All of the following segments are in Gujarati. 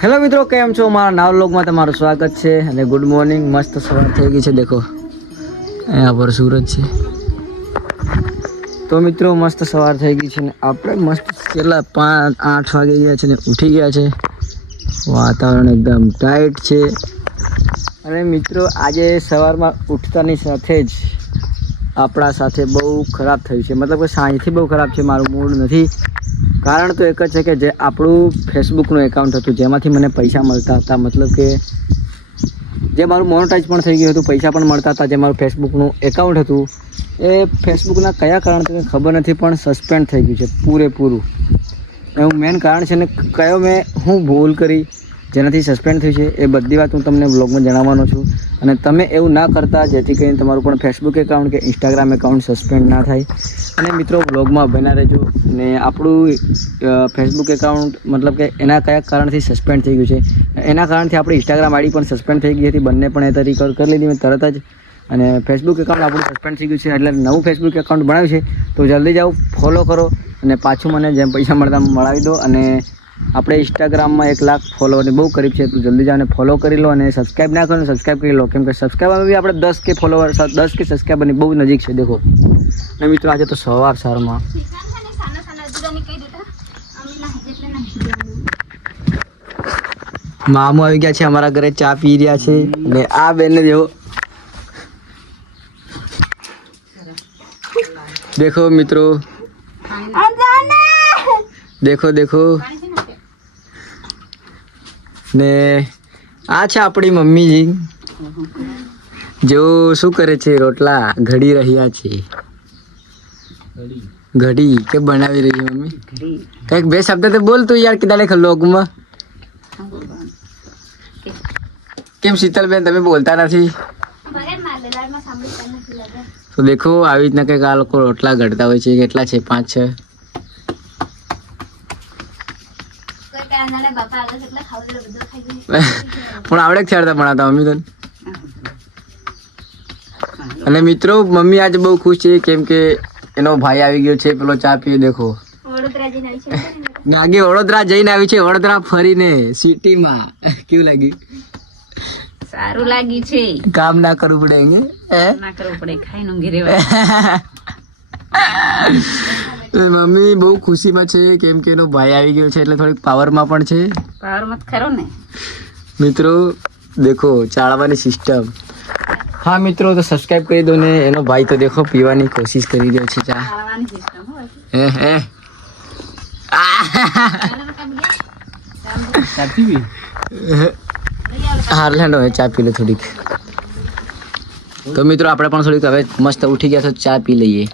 હેલો મિત્રો, કેમ છો? મારા નવા વ્લોગમાં તમારું સ્વાગત છે અને ગુડ મોર્નિંગ. મસ્ત સવાર થઈ ગઈ છે. દેખો અહીંયા પર સૂરજ છે. તો મિત્રો મસ્ત સવાર થઈ ગઈ છે ને આપણે મસ્ત કેટલા 5-8 વાગી ગયા છે ને ઉઠી ગયા છે. વાતાવરણ એકદમ ટાઈટ છે અને મિત્રો આજે સવારમાં ઉઠતાની સાથે જ આપણા સાથે બહુ ખરાબ થયું છે. મતલબ કે સાંજથી બહુ ખરાબ છે. મારું મૂડ નથી. કારણ તો એક જ છે કે જે આપણું ફેસબુકનું એકાઉન્ટ હતું જેમાંથી મને પૈસા મળતા હતા, મતલબ કે જે મારું મોનેટાઈઝ પણ થઈ ગયું હતું, પૈસા પણ મળતા હતા, જે મારું ફેસબુકનું એકાઉન્ટ હતું એ ફેસબુકના કયા કારણથી ખબર નથી પણ સસ્પેન્ડ થઈ ગયું છે પૂરેપૂરું. એવું મેઇન કારણ છે ને કયો હું ભૂલ કરી જેનાથી સસ્પેન્ડ થયું છે એ બધી વાત હું તમને બ્લોગમાં જણાવવાનો છું. અને તમે એવું ના કરતા જેથી કરીને તમારું પણ ફેસબુક એકાઉન્ટ કે ઇન્સ્ટાગ્રામ એકાઉન્ટ સસ્પેન્ડ ના થાય. અને મિત્રો બ્લોગમાં બના રહેજો. ને આપણું ફેસબુક એકાઉન્ટ મતલબ કે એના કયા કારણથી સસ્પેન્ડ થઈ ગયું છે, એના કારણથી આપણી ઇન્સ્ટાગ્રામ આઈડી પણ સસ્પેન્ડ થઈ ગઈ હતી. બંને પણ એ રિકવર કરી લીધી મેં તરત જ. અને ફેસબુક એકાઉન્ટ આપણું સસ્પેન્ડ થઈ ગયું છે એટલે નવું ફેસબુક એકાઉન્ટ બનાવ્યું છે. તો જલ્દી જાઓ, ફોલો કરો અને પાછું મને જેમ પૈસા મળતા મળાવી દો. અને આપણે ઇન્સ્ટાગ્રામમાં 1 લાખ ફોલોવરની બહુ કરીબ છે. તો જલ્દી જાઓ અને ફોલો કરી લો. અને સબસ્ક્રાઈબ ના કરો ને સબસ્ક્રાઈબ કરી લો, કેમ કે સબસ્ક્રાઈબરમાં બી આપણે 10 કે ફોલોવર 10 કે સબસ્ક્રાઈબરની બહુ નજીક છે. દેખો અને મિત્રો આજે તો સવારમાં મામુ આવી ગયા છે અમારા ઘરે, ચા પી રહ્યા છે. ને આ બેનને દેખો મિત્રો, દેખો ને આ છે આપણી મમ્મીજી, જો શું કરે છે, રોટલા ઘડી રહ્યા છે. ઘડી કે બનાવી રહી છે મમ્મી? કઈક બે શબ્દ તો બોલ તું યાર. કીધા લોકમાં કેમ શીતલબેન તમે બોલતા નથી? તો દેખો આવી રીતના કંઈક આ લોકો રોટલા ઘડતા હોય છે. કેટલા છે? 5-6. પણ આવડે ખેડતા ભણાતા મમ્મી તને. અને મિત્રો મમ્મી આજે બહુ ખુશ છે કેમ કે એનો ભાઈ આવી ગયો છે. પેલો ચા પીએ. દેખો આગે વડોદરા જઈને આવી છે. વડોદરા ફરીને સિટીમાં કેવું લાગ્યું? સારું લાગ્યું છે. કામ ના કરવું પડે ના કરવું પડે, ખાઈને ઊંઘી રહેવાય. મમ્મી બહુ ખુશીમાં છે કેમ કે એનો ભાઈ આવી ગયો છે એટલે થોડીક પાવરમાં પણ છે. પાવરમાં ખરો ને મિત્રો દેખો ચાળવાની સિસ્ટમ. હા મિત્રો તો સબસ્ક્રાઇબ કરી દો ને. એનો ભાઈ તો દેખો પીવાની કોશિશ કરી રહ્યો છે ચા. ખાવાની સિસ્ટમ હોય હાર લેંડો ચા પી લે થોડીક. તો મિત્રો આપણે પણ થોડીક હવે મસ્ત ઉઠી ગયા તો ચા પી લઈએ.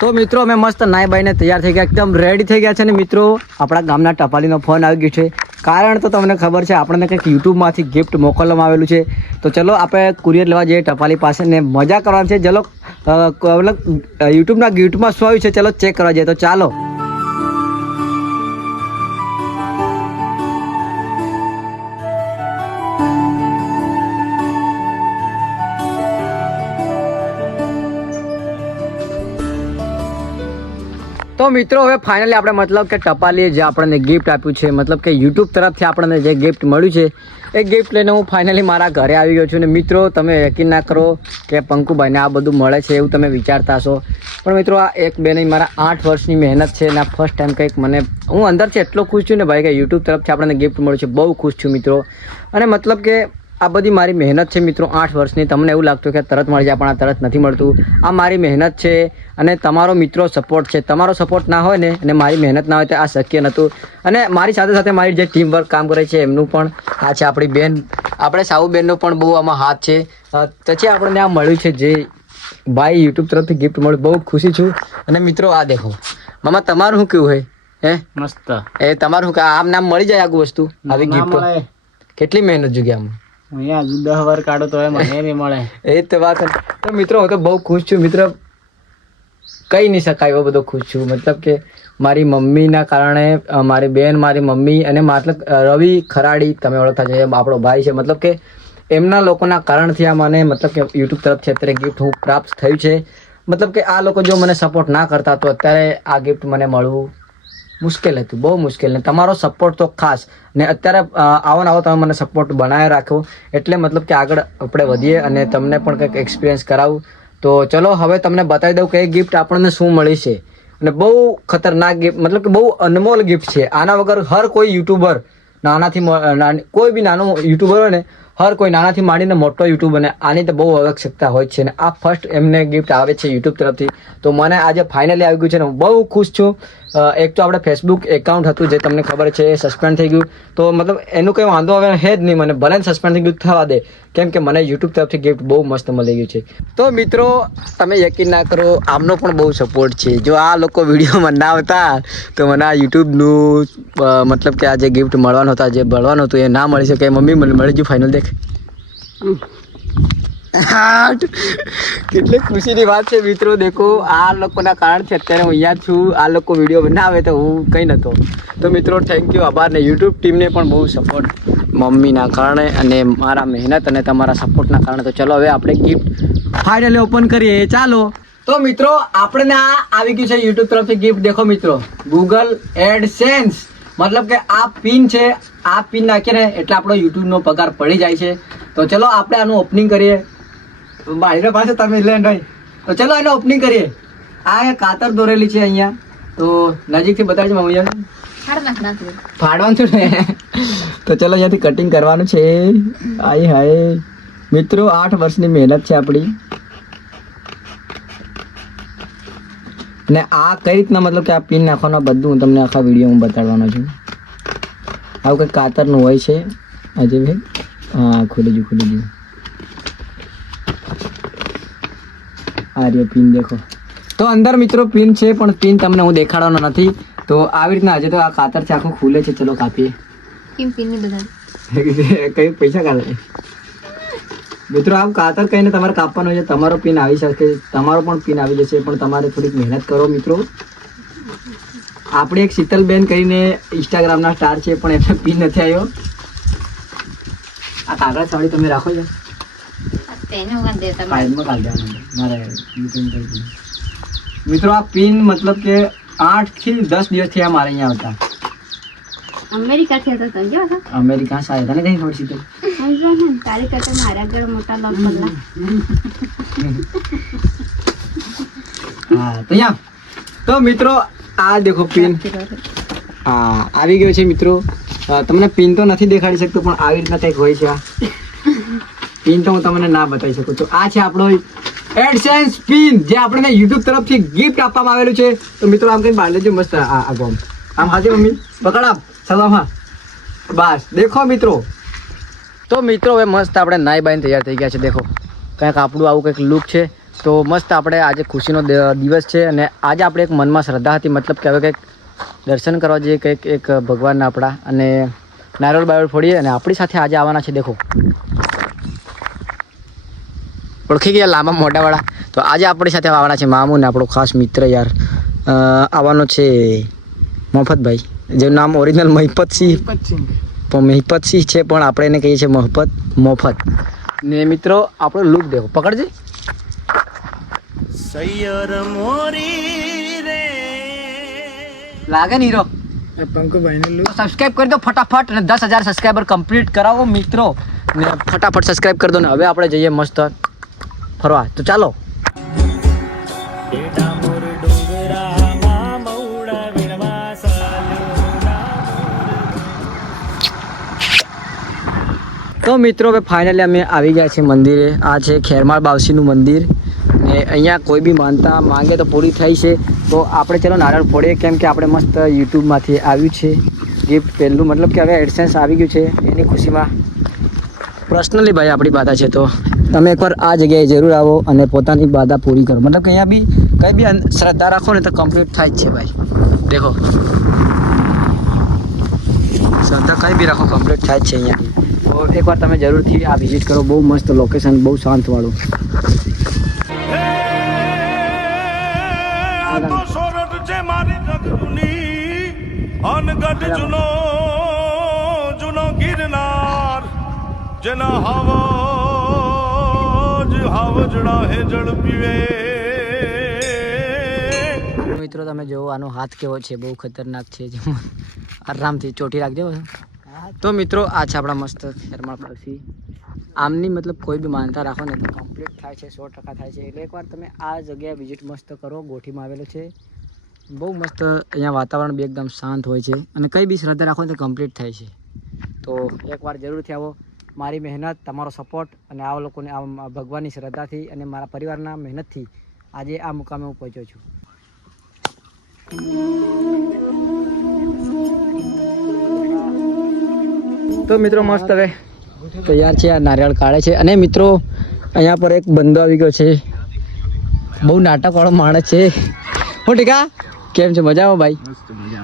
તો મિત્રો અમે મસ્ત નાઈ બાઈને તૈયાર થઈ ગયા, એકદમ રેડી થઈ ગયા છે. ને મિત્રો આપણા ગામના ટપાલીનો ફોન આવી ગયો છે. કારણ તો તમને ખબર છે આપણને કંઈક યુટ્યુબમાંથી ગિફ્ટ મોકલવામાં આવેલું છે. તો ચલો આપણે કુરિયર લેવા જઈએ ટપાલી પાસે ને મજા કરવાની છે. ચલો મતલબ યુટ્યુબના ગિફ્ટમાં શું આવ્યું છે ચલો ચેક કરવા જઈએ. તો ચાલો. તો મિત્રો હવે ફાઇનલી આપણે મતલબ કે ટપાલીએ જે આપણને ગિફ્ટ આપ્યું છે, મતલબ કે યુટ્યુબ તરફથી આપણને જે ગિફ્ટ મળ્યું છે એ ગિફ્ટ લઈને હું ફાઇનલી મારા ઘરે આવી ગયો છું. ને મિત્રો તમે યકીન ના કરો કે પંકુભાઈને આ બધું મળે છે એવું તમે વિચારતા હશો, પણ મિત્રો આ એક બે નહીં મારા 8 વર્ષની મહેનત છે. અને આ ફર્સ્ટ ટાઈમ કંઈક હું અંદરથી એટલો ખુશ છું ને ભાઈ કે યુટ્યુબ તરફથી આપણને ગિફ્ટ મળ્યું છે. બહુ ખુશ છું મિત્રો. અને મતલબ કે આ બધી મારી મહેનત છે મિત્રો 8 વર્ષની. તમને એવું લાગતું કે તરત મળી જાય પણ આ તરત નથી મળતું. આ મારી મહેનત છે અને તમારો મિત્રો સપોર્ટ છે. તમારો સપોર્ટ ના હોય ને અને મારી મહેનત ના હોય તો આ શક્ય નહોતું. અને મારી સાથે સાથે મારી જે ટીમ વર્ક કામ કરે છે એમનું પણ આ છે. આપણી બેન આપણે સાઉબેનનો પણ બહુ આમાં હાથ છે. પછી આપણને આ મળ્યું છે જે ભાઈ યુટ્યુબ તરફથી ગિફ્ટ મળ્યું. બહુ ખુશી છું. અને મિત્રો આ દેખો મામા તમારું શું કેવું હોય? મસ્ત એ તમારું શું આમ નામ મળી જાય આગું વસ્તુ આવી ગિફ્ટ? કેટલી મહેનત જોગી આમાં? અહીંયા 10 વાર કાઢો તો મને નહીં મળે. એ જ તો વાત. તો મિત્રો હું તો બહુ ખુશ છું મિત્રો, કહી નહીં શકાય એવો બધો ખુશ છું. મતલબ કે મારી મમ્મીના કારણે મારી બેન, મારી મમ્મી અને મતલબ રવિ ખરાડી તમે ઓળખતા છે આપણો ભાઈ છે, મતલબ કે એમના લોકોના કારણથી આ મને મતલબ કે યુટ્યુબ તરફથી અત્યારે ગિફ્ટ હું પ્રાપ્ત થયું છે. મતલબ કે આ લોકો જો મને સપોર્ટ ના કરતા તો અત્યારે આ ગિફ્ટ મને મળવું મુશ્કેલ હતું, બહુ મુશ્કેલ. ને તમારો સપોર્ટ તો ખાસ, ને અત્યારે આવો તમે મને સપોર્ટ બનાવી રાખો, એટલે મતલબ કે આગળ આપણે વધીએ અને તમને પણ કંઈક એક્સપિરિયન્સ કરાવું. તો ચલો હવે તમને બતાવી દઉં કે એ ગિફ્ટ આપણને શું મળી છે. અને બહુ ખતરનાક ગિફ્ટ, મતલબ કે બહુ અનમોલ ગિફ્ટ છે. આના વગર હર કોઈ યુટ્યુબર કોઈ બી નાનો યુટ્યુબર હોય ને, હર કોઈ નાનાથી માંડીને મોટો યુટ્યુબ અને આની તો બહુ આવશ્યકતા હોય છે. ને આ ફર્સ્ટ એમને ગિફ્ટ આવે છે યુટ્યુબ તરફથી. તો મને આજે ફાઇનલી આવી ગયું છે ને હું બહુ ખુશ છું. એક તો આપણે ફેસબુક એકાઉન્ટ હતું જે તમને ખબર છે એ સસ્પેન્ડ થઈ ગયું, તો મતલબ એનું કંઈ વાંધો હવે હે જ નહીં મને, ભલે સસ્પેન્ડ થઈ ગયું થવા દે, કેમ કે મને યુટ્યુબ તરફથી ગિફ્ટ બહુ મસ્ત મળી ગયું છે. તો મિત્રો તમે યકીન ના કરો, આમનો પણ બહુ સપોર્ટ છે. જો આ લોકો વિડીયોમાં ના આવતા તો મને આ યુટ્યુબનું મતલબ કે આ જે ગિફ્ટ મળવાનું હતા, જે મળવાનું હતું એ ના મળી શકે. મમ્મી મને મળી ગયું ફાઇનલ. દેખ કેટલી ખુશીની વાત છે મિત્રો. દેખો આ લોકોના કારણથી અત્યારે હું અહીંયા છું. આ લોકો વિડીયો બનાવે તો હું કંઈ નહોતો. તો મિત્રો થેન્ક યુ, આભાર. ને યુટ્યુબ ટીમને પણ બહુ સપોર્ટ, મમ્મીના કારણે અને મારા મહેનત અને તમારા સપોર્ટના કારણે. તો ચલો હવે આપણે ગિફ્ટ ફાઇનલી ઓપન કરીએ, ચાલો. તો મિત્રો આપણને આ આવી ગયું છે યુટ્યુબ તરફથી ગિફ્ટ. દેખો મિત્રો, ગૂગલ એડસેન્સ, મતલબ કે આ પિન છે. આ પિન નાખીએ ને એટલે આપણો યુટ્યુબનો પગાર પડી જાય છે. તો ચલો આપણે આનું ઓપનિંગ કરીએ. બાળીના પાસે તમે લેન્ડ હોય તો ચલો એનું ઓપનિંગ કરીએ. આ કાતર દોરેલી છે અહીંયા, તો નજીકથી બતાવજો મમ્મી. ફાડવાનું છે ને, તો ચલો અહીંયાથી કટિંગ કરવાનું છે. આઈ હાય મિત્રો, 8 વર્ષની મહેનત છે આપણી. ને આ કઈ રીતના મતલબ કે આ પિન નાખવાનું બધું હું તમને આખા વિડીયોમાં બતાડવાનો છું. આવું કંઈક કાતરનું હોય છે. આજે ભાઈ હા, ખુલી ગયું. આ રે પિન દેખો. તો અંદર મિત્રો પિન છે, પણ પિન તમને હું દેખાડવાનો નથી. તો આવી રીતના આજે તો આ કાતર છે આખું ખુલે છે. ચલો કાપીએ. કઈ પૈસા કાઢે મિત્રો. આમ કાતર કહીને તમારે કાપવાનું છે. તમારો પિન આવી શકે, તમારો પણ પિન આવી જશે, પણ તમારે થોડીક મહેનત કરો મિત્રો. આપણે એક શીતલબેન કરીને ઇન્સ્ટાગ્રામના સ્ટાર છે, પણ એમને પિન નથી આવ્યો. આ કાગળ સાડી તમે રાખો છો મિત્રો. આ પિન મતલબ કે 8 થી 10 દિવસ થયા મારે અહીંયા આવતા. અમેરિકા સાહેબ તને કઈ ખબર શીતલ? હા તો યા તો મિત્રો આ દેખો પિન. હા આવી ગયો છે મિત્રો. તમને પિન તો નથી દેખાડી શકતો, પણ આવી રીતના કંઈક હોય છે. આ પિન તો હું તમને ના બતાવી શકું. તો આ છે આપણો એડસેન્સ પિન, જે આપણને યુટ્યુબ તરફથી ગિફ્ટ આપવામાં આવેલું છે. તો મિત્રો આમ કંઈ બાંધી દેજો મસ્ત. આમ હાજી મમ્મી પકડ આપ સલામા. બસ દેખો મિત્રો. તો મિત્રો હવે મસ્ત આપણે નાઈ બાઈને તૈયાર થઈ ગયા છે. દેખો કંઈક આપણું આવું કંઈક લુક છે. તો મસ્ત આપણે આજે ખુશીનો દિવસ છે, અને આજે આપણે એક મનમાં શ્રદ્ધા હતી, મતલબ કે હવે કંઈક દર્શન કરવા જઈએ, કંઈક એક ભગવાનના આપણા, અને નારિયેળ બારિયેળ ફોડીએ. અને આપણી સાથે આજે આવવાના છે, દેખો ઓળખી ગયા લાંબા મોઢાવાળા. તો આજે આપણી સાથે આવવાના છે મામુ ને આપણો ખાસ મિત્ર યાર આવવાનો છે મોહફતભાઈ, જેનું નામ ઓરિજિનલ મહિપતસિંહ છે, પણ આપણે એને કહીએ છીએ મોફત. ને મિત્રો આપણો લુક દેખો, પકડજે. લાગે ને હીરો. સબસ્ક્રાઇબ કરી દો ફટાફટ, અને 10,000 સબસ્ક્રાઈબર કમ્પ્લીટ કરાવો મિત્રો, ને ફટાફટ સબસ્ક્રાઇબ કરી દો. ને હવે આપણે જઈએ મસ્ત ફરવા. તો ચાલો. તો મિત્રો હવે ફાઇનલી અમે આવી ગયા છીએ મંદિરે. આ છે ખેરમાળ બાવસીનું મંદિર, ને અહીંયા કોઈ બી માનતા માંગે તો પૂરી થઈ છે. તો આપણે ચલો નારિયેળ ફોડીએ, કેમ કે આપણે મસ્ત યુટ્યુબમાંથી આવ્યું છે ગિફ્ટ પહેલું, મતલબ કે હવે એડસેન્સ આવી ગયું છે. એની ખુશીમાં પર્સનલી ભાઈ આપણી બાધા છે. તો તમે એકવાર આ જગ્યાએ જરૂર આવો અને પોતાની બાધા પૂરી કરો. મતલબ કે અહીંયા બી કંઈ બી શ્રદ્ધા રાખો ને તો કમ્પ્લીટ થાય જ છે ભાઈ. દેખો શ્રદ્ધા કંઈ બી રાખો કમ્પ્લીટ થાય જ છે અહીંયા. તો એકવાર તમે જરૂરથી આ વિઝિટ કરો. બહુ મસ્ત લોકેશન, બહુ શાંતવાળું. અનગઢ જૂનો ગિરનાર, જેના હાવજડા હે જળ પીવે, મિત્રો તમે જોવો આનો હાથ કેવો છે, બહુ ખતરનાક છે. આરામથી ચોટી રાખજો. તો મિત્રો આ છે આપણા મસ્ત ખેરમાળ પાડોશી. આમની મતલબ કોઈ બી માનતા રાખો ને તો કમ્પ્લીટ થાય છે, 100% થાય છે. એટલે એકવાર તમે આ જગ્યાએ વિઝિટ મસ્ત કરો. ગોઠીમાં આવેલો છે, બહુ મસ્ત. અહીંયા વાતાવરણ બી એકદમ શાંત હોય છે અને કંઈ બી શ્રદ્ધા રાખો તો કમ્પ્લીટ થાય છે. તો એકવાર જરૂરથી આવો. મારી મહેનત, તમારો સપોર્ટ અને આ લોકોને આ ભગવાનની શ્રદ્ધાથી અને મારા પરિવારના મહેનતથી આજે આ મુકામે હું પહોંચ્યો છું. તો મિત્રો મસ્ત હવે તૈયાર છે. આ નારિયેળ કાઢે છે અને મિત્રો અહીંયા પર એક બંદો આવી ગયો છે. બહુ નાટકવાળો માણસ છે. હું ટીકા કેમ છે? મજામાં ભાઈ?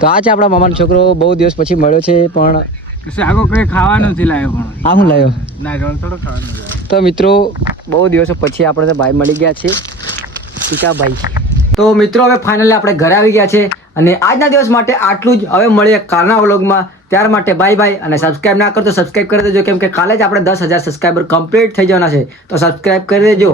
તો આ છે આપણા મામાનો છોકરો. બહુ દિવસ પછી મળ્યો છે. પણ આગો કઈ ખાવાનું નથી લાવ્યો. પણ આ હું લાવ્યો નારિયેળ થોડો ખાવાનું. તો મિત્રો બહુ દિવસો પછી આપણે ભાઈ મળી ગયા છે, ટીકા ભાઈ. તો મિત્રો હવે ફાઇનલી આપણે ઘરે આવી ગયા છે અને આજના દિવસ માટે આટલું જ. હવે મળીએ કાલના વ્લોગમાં. ત્યાર માટે બાય બાય. અને સબસ્ક્રાઇબ ના કરો તો સબસ્ક્રાઇબ કરી દેજો, કેમ કે કાલે જ આપણે 10,000 સબસ્ક્રાઈબર કમ્પ્લીટ થઈ જવાના છે. તો સબસ્ક્રાઇબ કરી દેજો.